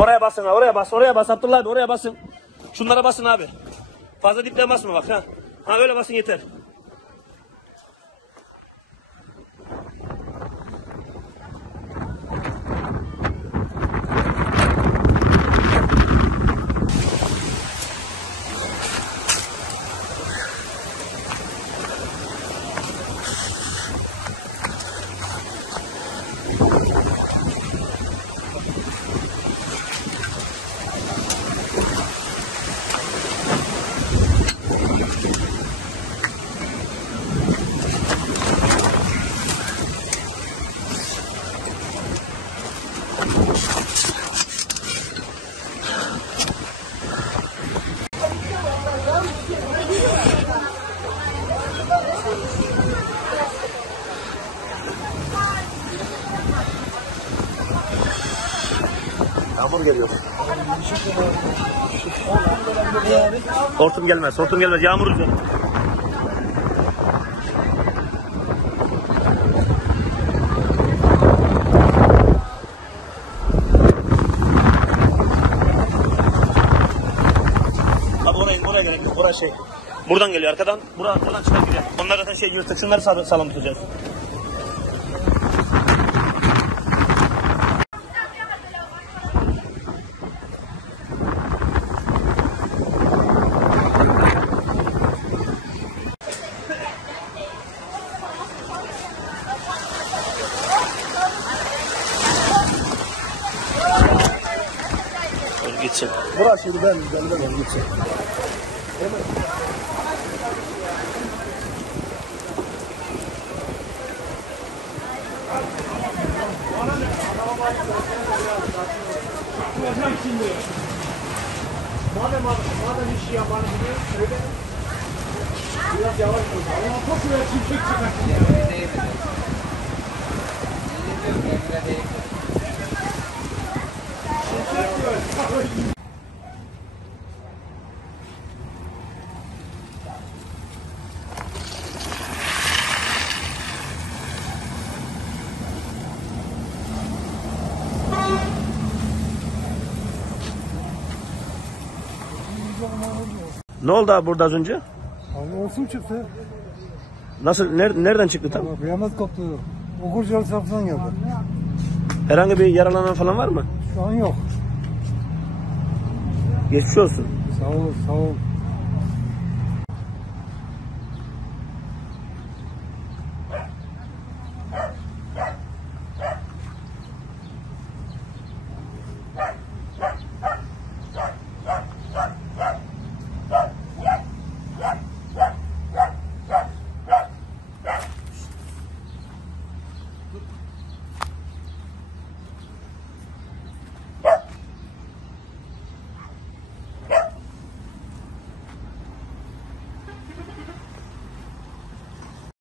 Oraya basın abi, oraya bas Abdullah abi, oraya basın. Şunlara basın abi. Fazla dipten basma bak ha. Ha öyle basın yeter. Yağmur geliyor. Hortum gelmez, yağmur üzerine. Abi oraya gerek yok, oraya şey. Buradan geliyor arkadan, buradan çıkar gidiyor. Onlar zaten şey yırtık, şunları sağlam tutacağız. Gitsin. Burası şimdi ben gitsin. Madem işi yapanı biliyor, söyle. Biraz yavaş ol. Ama çok böyle çiftlik çıkar. Ne oldu abi burada az önce? Abi olsun çıktı. Nasıl, nereden çıktı tam? Kıyamet koptu. Okurcalı tarafından geldi. Herhangi bir yaralanan falan var mı? Şu an yok. Geçmiş olsun. Sağ ol, sağ ol.